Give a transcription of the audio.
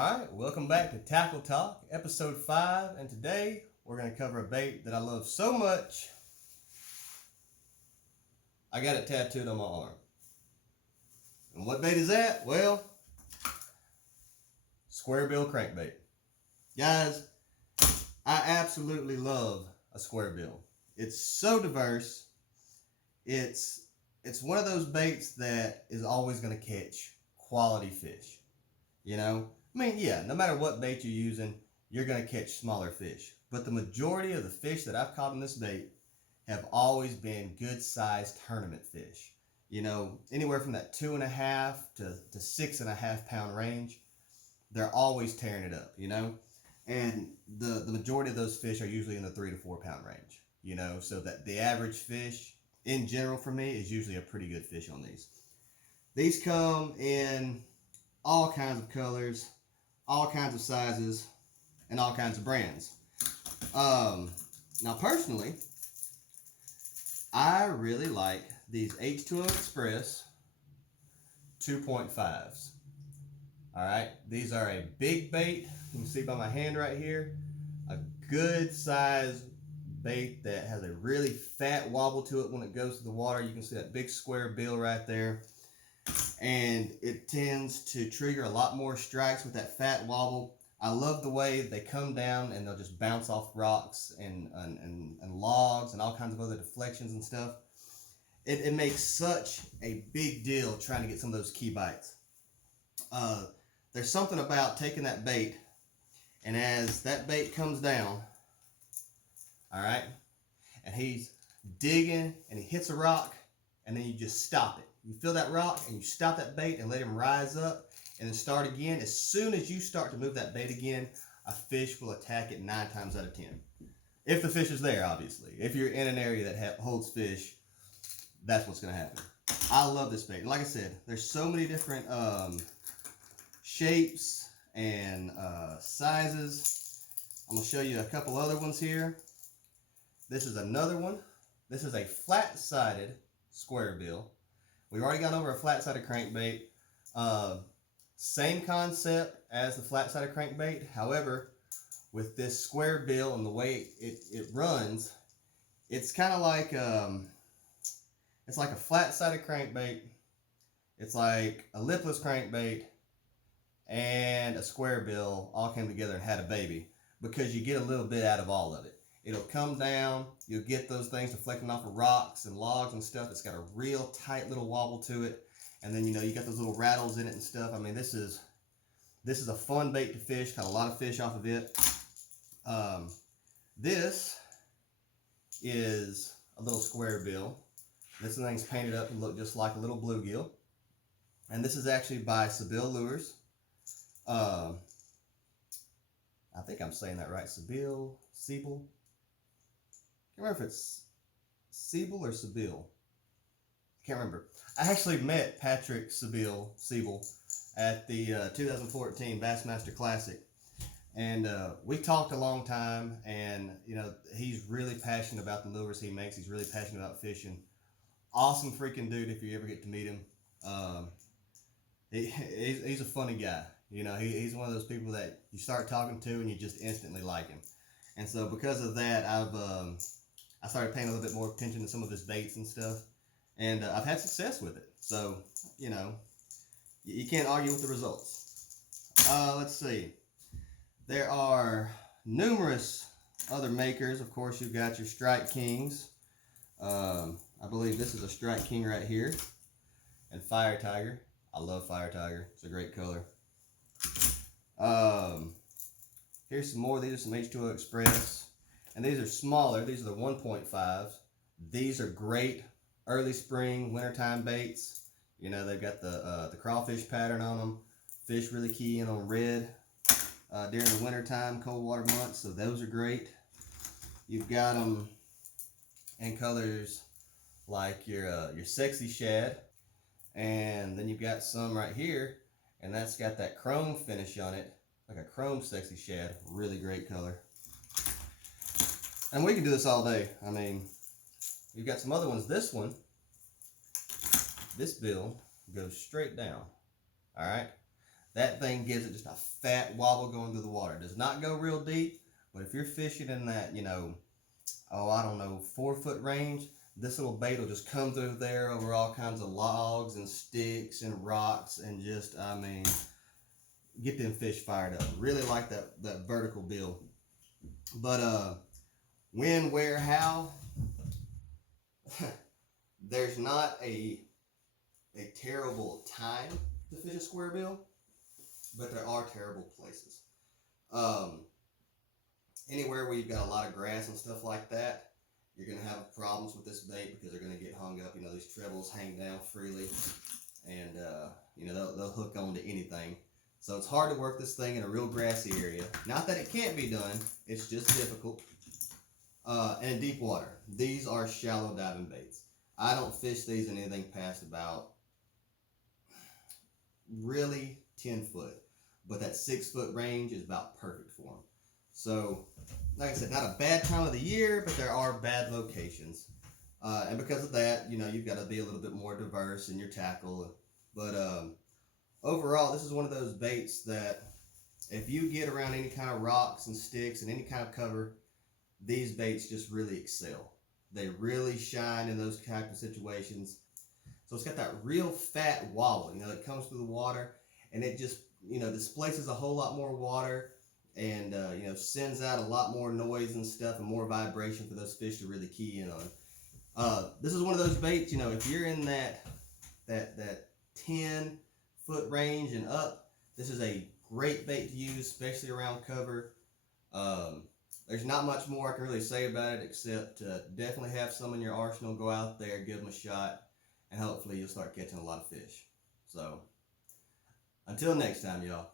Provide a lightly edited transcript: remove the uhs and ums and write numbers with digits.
Alright, welcome back to Tackle Talk, episode 5, and today we're going to cover a bait that I love so much, I got it tattooed on my arm. And what bait is that? Well, square bill crankbait. Guys, I absolutely love a square bill. It's so diverse. It's one of those baits that is always going to catch quality fish. You know? I mean, yeah, no matter what bait you're using, you're going to catch smaller fish. But the majority of the fish that I've caught in this bait have always been good-sized tournament fish. You know, anywhere from that 2.5 to 6.5 pound range. They're always tearing it up, you know? And the majority of those fish are usually in the 3 to 4 pound range, you know? So that the average fish, in general for me, is usually a pretty good fish on these. These come in all kinds of colors, all kinds of sizes, and all kinds of brands. Now personally, I really like these H2O Express 2.5s. Alright, these are a big bait. You can see by my hand right here, a good size bait that has a really fat wobble to it when it goes to the water. You can see that big square bill right there. And it tends to trigger a lot more strikes with that fat wobble. I love the way they come down and they'll just bounce off rocks and logs and all kinds of other deflections and stuff. It makes such a big deal trying to get some of those key bites. There's something about taking that bait, and as that bait comes down, all right, and he's digging and he hits a rock, and then you just stop it. You feel that rock and you stop that bait and let him rise up and then start again. As soon as you start to move that bait again, a fish will attack it 9 times out of 10. If the fish is there, obviously. If you're in an area that holds fish, that's what's going to happen. I love this bait. And like I said, there's so many different shapes and sizes. I'm going to show you a couple other ones here. This is another one. This is a flat-sided square bill. We've already gone over a flat-sided crankbait. Same concept as the flat-sided crankbait. However, with this square bill and the way it runs, it's kind of like it's like a flat-sided crankbait. It's like a lipless crankbait and a square bill all came together and had a baby, because you get a little bit out of all of it. It'll come down, you'll get those things deflecting off of rocks and logs and stuff. It's got a real tight little wobble to it. And then, you know, you got those little rattles in it and stuff. I mean, this is a fun bait to fish, caught a lot of fish off of it. This is a little square bill. This thing's painted up and look just like a little bluegill. And this is actually by Seville Lures. I think I'm saying that right. Seville. I can't remember if it's Siebel or Seville. I can't remember. I actually met Patrick Siebel at the 2014 Bassmaster Classic, and we talked a long time. And you know, he's really passionate about the lures he makes. He's really passionate about fishing. Awesome freaking dude. If you ever get to meet him, he's a funny guy. You know, he's one of those people that you start talking to and you just instantly like him. And so because of that, I started paying a little bit more attention to some of his baits and stuff, and I've had success with it. So, you know, you can't argue with the results. Let's see. There are numerous other makers. Of course, you've got your Strike Kings. I believe this is a Strike King right here, and Fire Tiger. I love Fire Tiger. It's a great color. Here's some more. These are some H2O Express. And these are smaller. These are the 1.5s. These are great early spring, wintertime baits. You know, they've got the crawfish pattern on them. Fish really key in on red during the wintertime, cold water months. So those are great. You've got them in colors like your sexy shad. And then you've got some right here, and that's got that chrome finish on it, like a chrome sexy shad. Really great color. And we can do this all day. I mean, you've got some other ones. This one, this bill goes straight down. All right. That thing gives it just a fat wobble going through the water. It does not go real deep, but if you're fishing in that, I don't know, 4 foot range, this little bait will just come through there over all kinds of logs and sticks and rocks and just, get them fish fired up. Really like that vertical bill. But when, where, how, there's not a terrible time to fish a square bill, but there are terrible places. Anywhere where you've got a lot of grass and stuff like that, you're going to have problems with this bait because they're going to get hung up. These trebles hang down freely, and they'll hook onto anything. So it's hard to work this thing in a real grassy area. Not that it can't be done, it's just difficult. And deep water. These are shallow diving baits. I don't fish these in anything past about really 10 foot, but that 6 foot range is about perfect for them. So, like I said, not a bad time of the year, but there are bad locations. And because of that, you've got to be a little bit more diverse in your tackle. But overall, this is one of those baits that if you get around any kind of rocks and sticks and any kind of cover, these baits just really excel. They really shine in those type of situations. So it's got that real fat wobble, that comes through the water, and it just, displaces a whole lot more water and, sends out a lot more noise and stuff and more vibration for those fish to really key in on. This is one of those baits, if you're in that 10-foot range and up, this is a great bait to use, especially around cover. There's not much more I can really say about it except definitely have some in your arsenal. Go out there, give them a shot, and hopefully you'll start catching a lot of fish. So, until next time, y'all.